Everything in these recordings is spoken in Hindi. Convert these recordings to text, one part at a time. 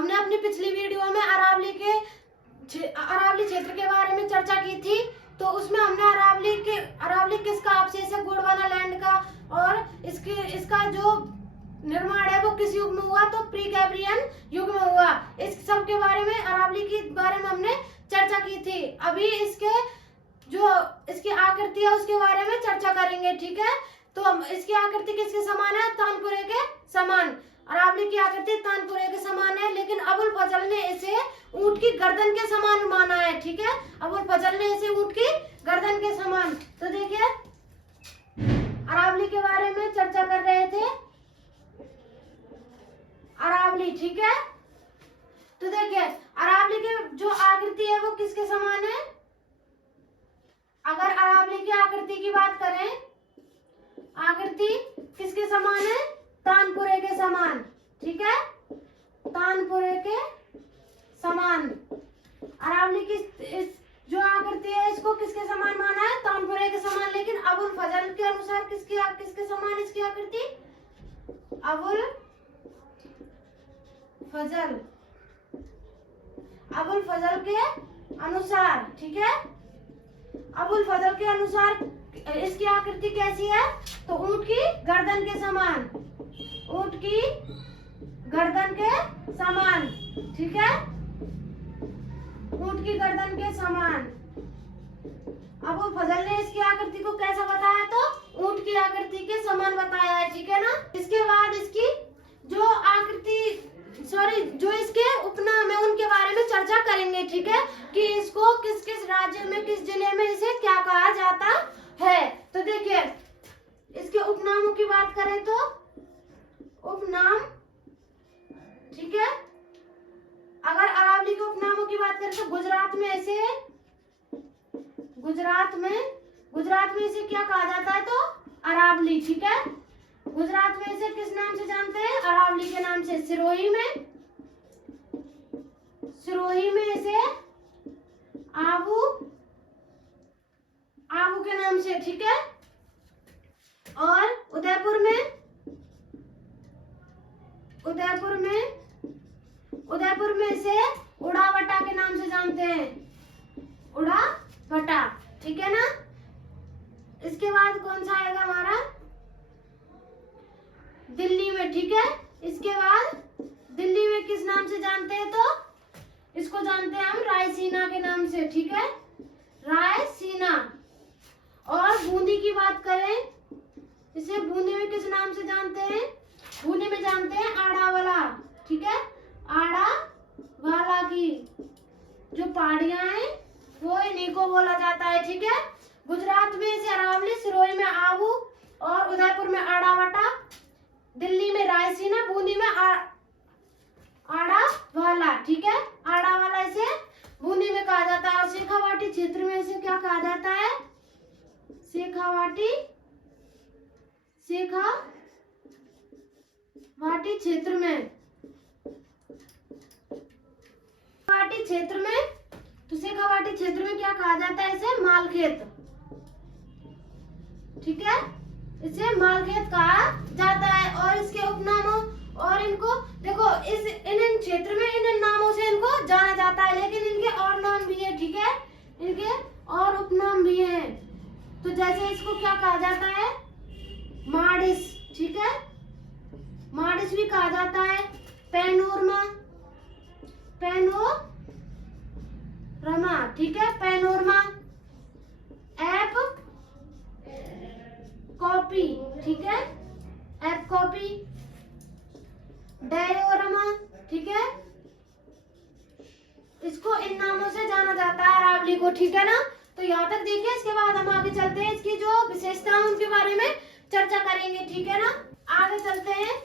हमने अपनी पिछली वीडियो में अरावली क्षेत्र के बारे में चर्चा की थी। तो उसमें हमने अरावली किसका अवशेष है, गोंडवाना लैंड का, और इसका जो निर्माण है वो किस युग में हुआ, तो प्री कैम्ब्रियन युग में हुआ। इस सब के बारे में, अरावली के बारे में हमने चर्चा की थी। अभी इसकी आकृति है उसके बारे में चर्चा करेंगे, ठीक है। तो इसकी आकृति किसके समान है, तानपुरे के समान। अरावली की आकृति तानपुरे के समान है, लेकिन अबुल फजल ने इसे ऊंट की गर्दन के समान माना है, ठीक है। अबुल फजल ने इसे ऊंट की गर्दन के समान। तो देखिए, अरावली के बारे में चर्चा कर रहे थे, अरावली, ठीक है। तो देखिए, अरावली की जो आकृति है वो किसके समान है। अगर अरावली की आकृति की बात करें, आकृति किसके समान है, तानपुरे के समान, ठीक है, तानपुरे के समान। अरावली की इस जो आकृति है इसको किसके समान माना है, तानपुरे के समान। लेकिन अबुल फजल के अनुसार किसके समान इसकी आकृति, अबुल फजल के अनुसार, ठीक है। अबुल फजल के अनुसार इसकी आकृति कैसी है, तो ऊंट की गर्दन के समान, ऊंट की गर्दन के समान, ठीक है, ऊंट की गर्दन के समान। अबुल फजल ने इसकी आकृति को कैसा बताया, तो ऊंट की आकृति के समान बताया है, ठीक है ना। इसके बाद इसकी जो इसके उपनाम है उनके बारे में चर्चा करेंगे, ठीक है, कि इसको किस किस राज्य में, किस जिले में इसे क्या कहा जाता है। तो देखिए, इसके उपनामों की बात करें तो उपनाम, ठीक है। अगर अरावली के उपनामों की बात करें तो गुजरात में इसे क्या कहा जाता है, तो अरावली, ठीक है। गुजरात में इसे किस नाम से जानते हैं, अरावली के नाम से। सिरोही में इसे आबू के नाम से, ठीक है। और उदयपुर में इसे उड़ावटा के नाम से जानते हैं, उड़ावटा, ठीक है ना। इसके बाद कौन सा आएगा हमारा, दिल्ली में, ठीक है। इसके बाद दिल्ली में किस नाम से जानते हैं, तो इसको जानते हैं हम रायसीना के नाम से, ठीक है, रायसीना। और बूंदी की बात करें, इसे बूंदी में किस नाम से जानते हैं, बूंदी में जानते हैं आड़ावाला, ठीक है, आड़ावाला की जो पहाड़ियां हैं वो इन्हीं को बोला जाता है, ठीक है। गुजरात में इसे अरावली, सिरोही में आबू और उदयपुर में आड़ावटा, दिल्ली में रायसीना, बूंदी में आड़ावाला, ठीक है। आड़ावाला इसे बूंदी में कहा जाता है। और शेखावाटी क्षेत्र में इसे क्या कहा जाता है, शेखावाटी क्षेत्र में, तो शेखावाटी क्षेत्र में क्या कहा जाता है, इसे मालखेत, ठीक है, इसे मालखेत कहा जाता है। और इसके उपनामों और इनको देखो, इन क्षेत्र में इन नामों से इनको जाना जाता है, लेकिन इनके और नाम भी है, ठीक है, इनके और उपनाम भी हैं। तो जैसे इसको क्या कहा जाता है, माडिस, ठीक है, माडिस भी कहा जाता है। पैनोरमा, ठीक है, पैनोरमा। एप कॉपी, ठीक है, एप कॉपी। डायोरमा, ठीक है, इसको इन नामों से जाना जाता है अरावली को, ठीक है ना। तो यहाँ तक देखिए, इसके बाद हम आगे चलते हैं, इसकी जो विशेषताएं उनके बारे में चर्चा करेंगे, ठीक है ना। आगे चलते हैं।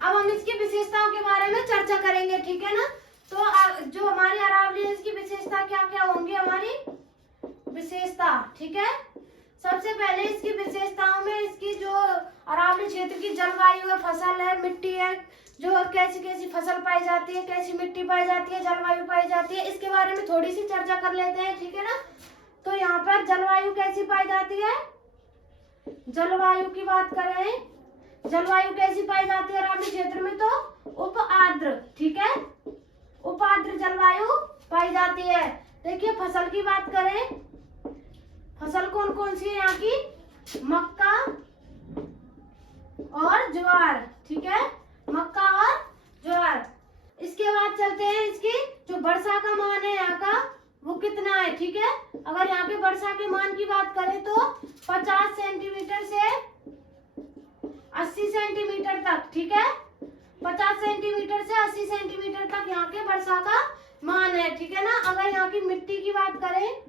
अब हम इसकी विशेषताओं के बारे में चर्चा करेंगे, ठीक है ना। तो ठीक है। सबसे पहले इसकी विशेषताओं में इसकी जो अरावली क्षेत्र की जलवायु है, फसल है, मिट्टी है, जो कैसी कैसी फसल पाई जाती है, कैसी मिट्टी पाई जाती है, जलवायु पाई जाती है, इसके बारे में थोड़ी सी चर्चा कर लेते हैं, ठीक है ना। तो यहाँ पर जलवायु कैसी पाई जाती है, जलवायु की बात करें, जलवायु कैसी पाई जाती है अरावली क्षेत्र में, तो उप आर्द्र, ठीक है, उप आर्द्र जलवायु पाई जाती है। देखिए फसल की बात करें, फसल कौन कौन सी है यहाँ की, मक्का और ज्वार, ठीक है, मक्का और ज्वार। इसके बाद चलते हैं इसकी जो वर्षा का मान है यहाँ का वो कितना है, ठीक है। अगर यहाँ के वर्षा के मान की बात करें तो 50 सेंटीमीटर से 80 सेंटीमीटर तक, ठीक है, 50 सेंटीमीटर से 80 सेंटीमीटर तक यहाँ के वर्षा का मान है, ठीक है ना। अगर यहाँ की मिट्टी की बात करें,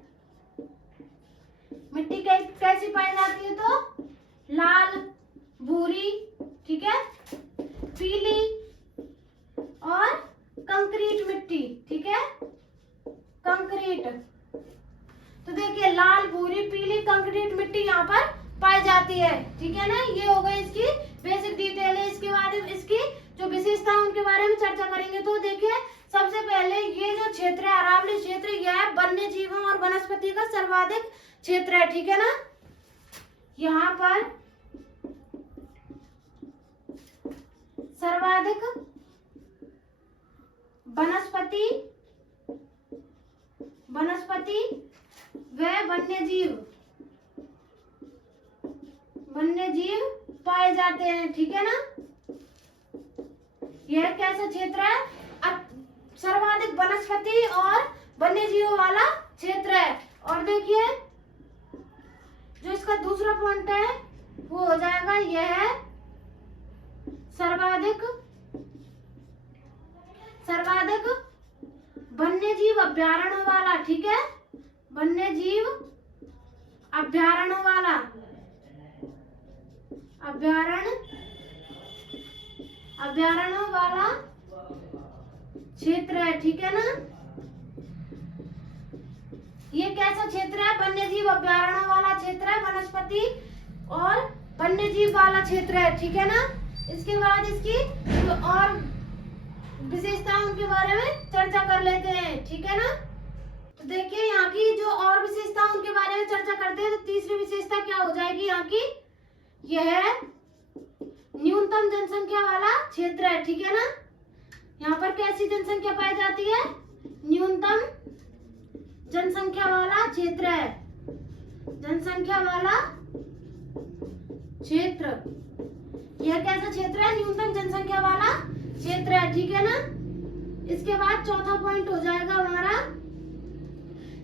मिट्टी कैसी पाई जाती है, तो लाल, भूरी, ठीक है, पीली और कंक्रीट मिट्टी, ठीक है, कंक्रीट। तो देखिए लाल, भूरी, पीली, कंक्रीट मिट्टी यहाँ पर पाई जाती है, ठीक है ना। ये हो गई इसकी बेसिक डिटेल है। इसके बाद इसकी जो विशेषता उनके बारे में चर्चा करेंगे। तो देखिए सबसे पहले ये जो क्षेत्र है अरावली क्षेत्र, यह वन्य जीवों और वनस्पति का सर्वाधिक क्षेत्र है, ठीक है ना। यहाँ पर सर्वाधिक वनस्पति व वन्य जीव पाए जाते हैं, ठीक है ना। यह कैसा क्षेत्र है, सर्वाधिक वनस्पति और वन्य जीवों वाला क्षेत्र है। और देखिए जो इसका दूसरा पॉइंट है वो हो जाएगा, यह है सर्वाधिक वन्य जीव अभ्यारण्यों वाला, ठीक है, वन्य जीव अभ्यारण्यों वाला क्षेत्र है, ठीक है ना। ये कैसा क्षेत्र है, वन्य जीव अभ्यारण्यों वाला क्षेत्र है, वनस्पति और वन्य जीव वाला क्षेत्र है, ठीक है ना। इसके बाद इसकी जो और विशेषताओं उनके बारे में चर्चा कर लेते हैं, ठीक है ना। तो देखिए यहाँ की जो और विशेषताओं उनके बारे में चर्चा करते हैं। तो तीसरी विशेषता क्या हो जाएगी यहाँ की, यह न्यूनतम जनसंख्या वाला क्षेत्र है, ठीक है ना। यहाँ पर कैसी जनसंख्या पाई जाती है, न्यूनतम जनसंख्या वाला क्षेत्र है, जनसंख्या वाला क्षेत्र। यह कैसा क्षेत्र है, न्यूनतम जनसंख्या वाला क्षेत्र है, ठीक है ना। इसके बाद चौथा पॉइंट हो जाएगा हमारा,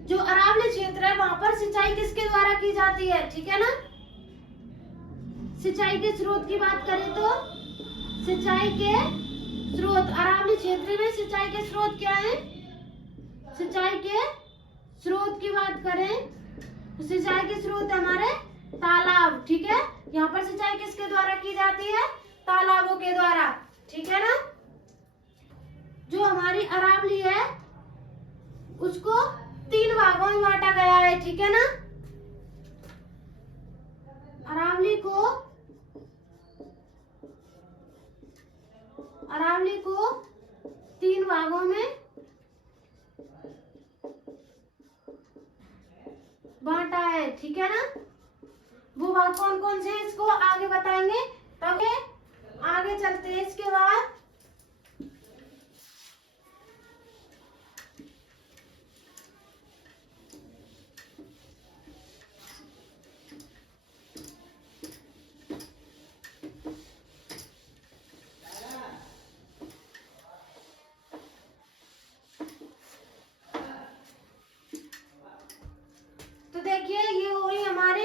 जो अरावली क्षेत्र है वहां पर सिंचाई किसके द्वारा की जाती है, ठीक है ना। सिंचाई के स्रोत की बात करें तो सिंचाई के स्रोत अरावली क्षेत्र में सिंचाई के स्रोत क्या है, सिंचाई के स्रोत की बात करें तो सिंचाई के स्रोत हमारे तालाब, ठीक है। यहाँ पर सिंचाई किसके द्वारा की जाती है, तालाबों के द्वारा, ठीक है ना। जो हमारी अरावली है उसको 3 भागों में बांटा गया है, ठीक है ना। अरावली को 3 भागों में बांटा है, ठीक है ना। वो भाग कौन कौन से इसको आगे बताएंगे, तब आगे चलते हैं। इसके बाद देखिए ये हो गई हमारे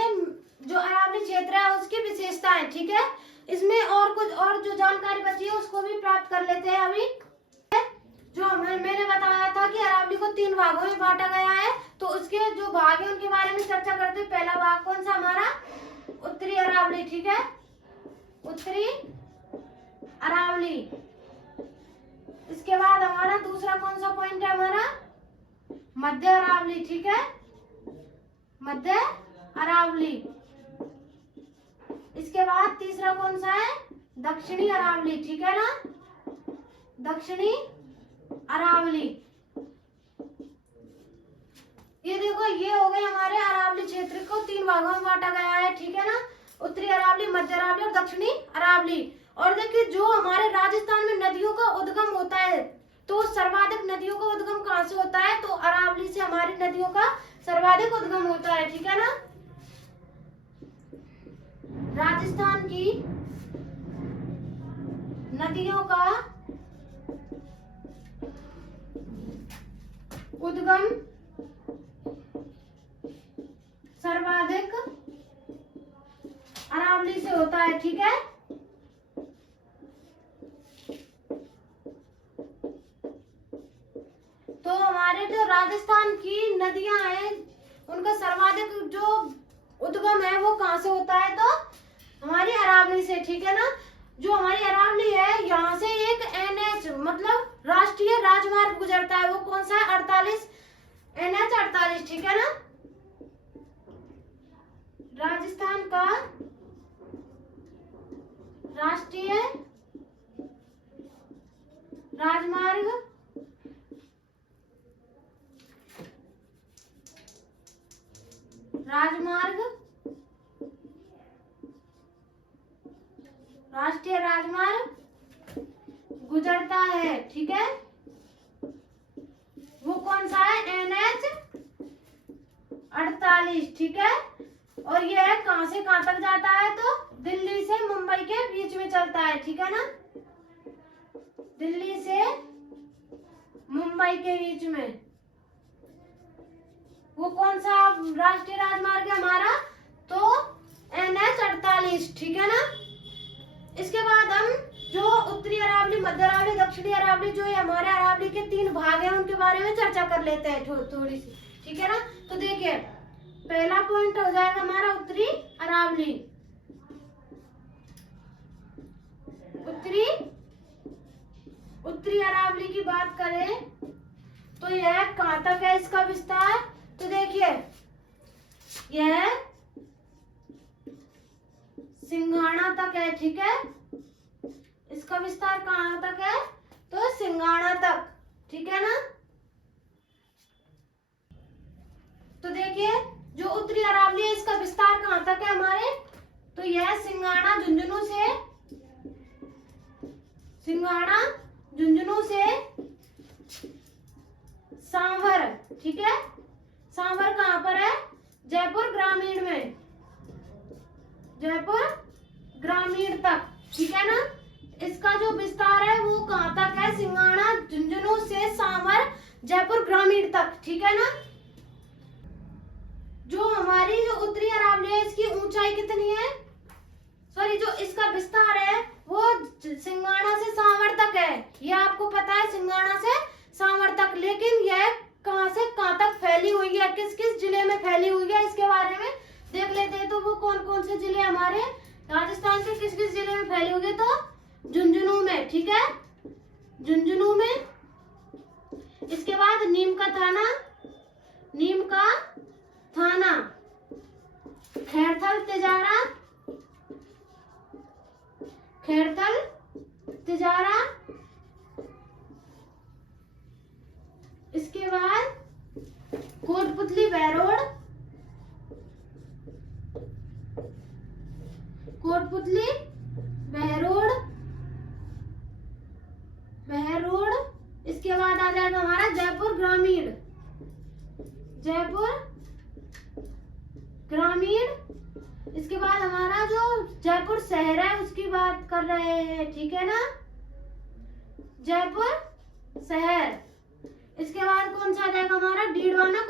जो अरावली क्षेत्र है उसकी विशेषताएं, ठीक है। इसमें और कुछ और जो जानकारी बची है उसको भी प्राप्त कर लेते हैं अभी। जो मैंने बताया था कि अरावली को 3 भागों में बांटा गया है, तो उसके जो भाग है उनके बारे में चर्चा करते हैं। पहला भाग कौन सा हमारा, उत्तरी अरावली, ठीक है, उत्तरी अरावली। इसके बाद हमारा दूसरा कौन सा पॉइंट है हमारा, मध्य अरावली, ठीक है, मध्य अरावली। इसके बाद तीसरा कौन सा है, दक्षिणी अरावली, ठीक है ना, दक्षिणी अरावली। ये देखो ये हो गए हमारे अरावली क्षेत्र को 3 भागों में बांटा गया है, ठीक है ना, उत्तरी अरावली, मध्य अरावली और दक्षिणी अरावली। और देखिए जो हमारे राजस्थान में नदियों का उद्गम होता है, तो सर्वाधिक नदियों का उद्गम कहाँ से होता है, तो अरावली से हमारी नदियों का सर्वाधिक उद्गम होता है, ठीक है ना। राजस्थान की नदियों का उद्गम सर्वाधिक अरावली से होता है, ठीक है। तो हमारे जो राजस्थान की नदियां हैं उनका सर्वाधिक जो उद्गम है वो कहाँ से होता है, तो हमारी अरावली से, ठीक है ना। जो हमारी अरावली है यहाँ से एक NH मतलब राष्ट्रीय राजमार्ग गुजरता है, वो कौन सा है, 48 NH 48, ठीक है ना। राजस्थान का राष्ट्रीय राजमार्ग राष्ट्रीय राजमार्ग गुजरता है, ठीक है। वो कौन सा है, NH 48, ठीक है। और यह कहां से कहां तक जाता है, तो दिल्ली से मुंबई के बीच में चलता है, ठीक है ना, दिल्ली से मुंबई के बीच में। वो कौन सा राष्ट्रीय राजमार्ग है हमारा, तो NH 48, ठीक है ना। इसके बाद हम जो उत्तरी अरावली, मध्य अरावली, दक्षिणी अरावली, जो हमारे अरावली के 3 भाग हैं उनके बारे में चर्चा कर लेते हैं थोड़ी सी, ठीक है ना। तो देखिए पहला पॉइंट हो जाएगा हमारा उत्तरी अरावली। उत्तरी अरावली की बात करें तो यह कहां तक है इसका विस्तार, तो देखिए यह सिंघाड़ा तक है, ठीक है। इसका विस्तार कहां तक है, तो सिंघाड़ा तक, ठीक है ना। तो देखिए जो उत्तरी अरावली है इसका विस्तार कहां तक है हमारे, तो यह सिंघाड़ा झुंझुनू से सांभर, ठीक है। सांभर कहां पर है, जयपुर ग्रामीण में, जयपुर ग्रामीण तक, ठीक है ना। इसका जो विस्तार है वो कहां तक है, सिंघाड़ा झुंझुनू से सांभर जयपुर ग्रामीण तक, ठीक है ना। जो हमारी जो उत्तरी अरावली है इसकी ऊंचाई कितनी है, सॉरी जो इसका विस्तार है वो सिंघाड़ा से सांभर तक है, ये आपको पता है, सिंघाड़ा से सांभर तक। लेकिन यह कहां से कहां तक फैली हुई है, किस किस जिले में फैली हुई है इसके बारे में देख लेते हैं। तो वो कौन कौन से जिले हमारे राजस्थान के किस किस जिले में फैली हुई है, तो झुंझुनू में, ठीक है, झुंझुनू में। इसके बाद नीम का थाना, खैरथल तिजारा, इसके बाद कोटपुतली बहरोड, इसके बाद आ जाएगा हमारा जयपुर ग्रामीण। इसके बाद हमारा जो जयपुर शहर है उसकी बात कर रहे हैं, ठीक है ना, जयपुर शहर। इसके बाद कौन सा आ जाएगा हमारा, डीडवाना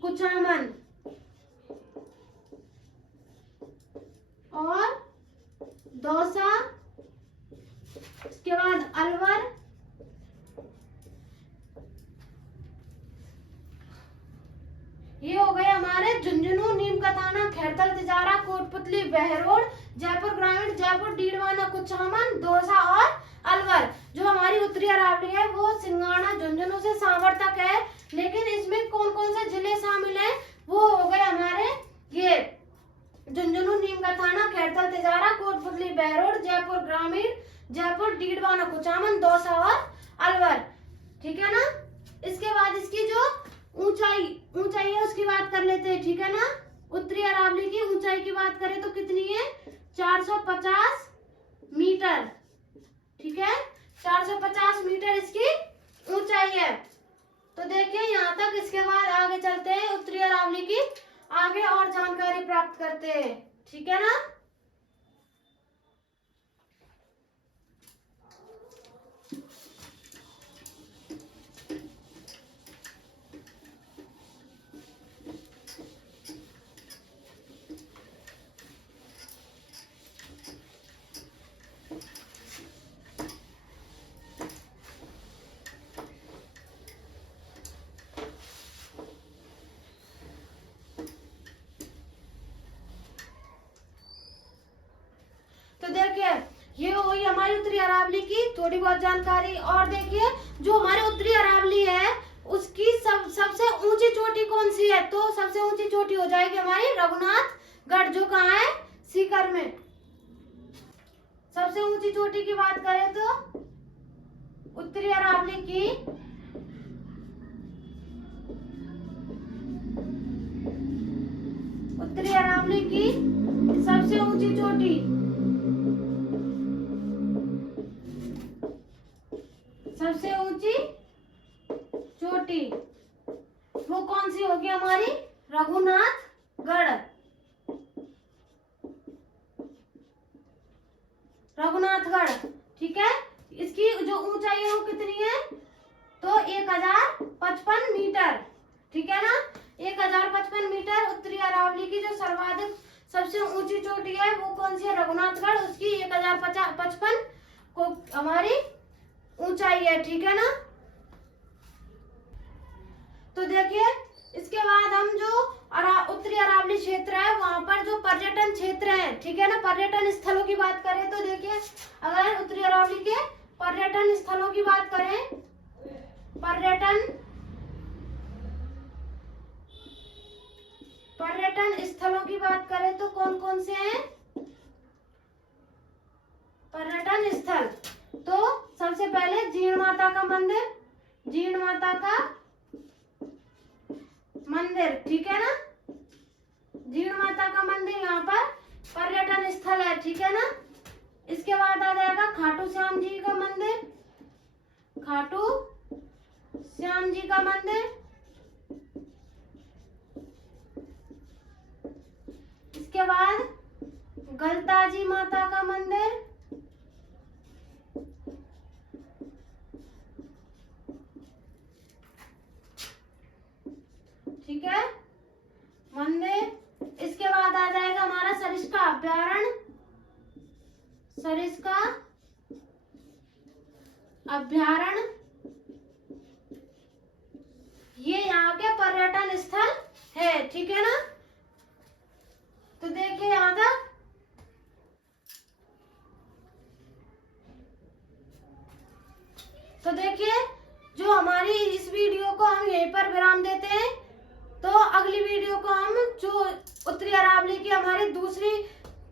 कुचामन और दौसा। इसके बाद अलवर, ये हो गए हमारे झुंझुनू, नीम का थाना, खैरथल तिजारा, कोटपुतली बहरोड, जयपुर ग्रामीण, जयपुर डीडवाना कुचामन, दौसा और अलवर। जो हमारी उत्तरी अरावली है वो सिंघाड़ा झुंझुनू से सांभर तक है। लेकिन इसमें कौन बहरोड, जयपुर ग्रामीण, जयपुर, डीडवाना, कुचामन, दौसा और अलवर। ठीक है ना। इसके बाद इसकी जो ऊंचाई है उसकी बात कर लेते हैं। ठीक है ना। उत्तरी अरावली की ऊंचाई की बात करें तो कितनी है? 450 मीटर। ठीक है, 450 मीटर इसकी ऊंचाई है। तो देखिए यहाँ तक। इसके बाद आगे चलते हैं, उत्तरी अरावली की आगे और जानकारी प्राप्त करते हैं। ठीक है ना। तो देखिए ये हुई हमारी उत्तरी अरावली की थोड़ी बहुत जानकारी। और देखिए जो हमारी उत्तरी अरावली है उसकी सबसे ऊंची चोटी कौन सी है? तो सबसे ऊंची चोटी हो जाएगी हमारी रघुनाथगढ़, जो कहाँ है? सीकर में। सबसे ऊंची चोटी की बात करें तो उत्तरी अरावली की सबसे ऊंची चोटी वो कौन सी होगी? हमारी रघुनाथगढ़। ठीक है। इसकी जो ऊंचाई है वो कितनी है? तो 1055 मीटर। ठीक है ना। 1055 मीटर उत्तरी अरावली की जो सर्वाधिक सबसे ऊंची चोटी है वो कौन सी है? रघुनाथगढ़। उसकी 1055 को हमारी ऊंचाई है। ठीक है ना। तो देखिए इसके बाद हम जो उत्तरी अरावली क्षेत्र है वहां पर जो पर्यटन क्षेत्र है, ठीक है ना, पर्यटन स्थलों की बात करें तो देखिए अगर उत्तरी अरावली के पर्यटन स्थलों की बात करें, पर्यटन स्थलों की बात करें तो कौन कौन से हैं पर्यटन स्थल? तो सबसे पहले जीण माता का मंदिर, ठीक है ना। जीण माता का मंदिर यहाँ पर पर्यटन स्थल है। ठीक है ना। इसके बाद आ जाएगा खाटू श्याम जी का मंदिर, इसके बाद गलताजी माता का मंदिर, ठीक है मंदिर। इसके बाद आ जाएगा हमारा सरिस्का अभ्यारण्य। ये यहाँ के पर्यटन स्थल है। ठीक है ना। तो देखिए यहाँ तक। तो देखिए जो हमारी इस वीडियो को हम यहीं पर विराम देते हैं। तो अगली वीडियो को हम जो उत्तरी अरावली की हमारी दूसरी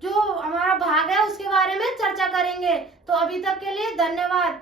जो हमारा भाग है उसके बारे में चर्चा करेंगे। तो अभी तक के लिए धन्यवाद।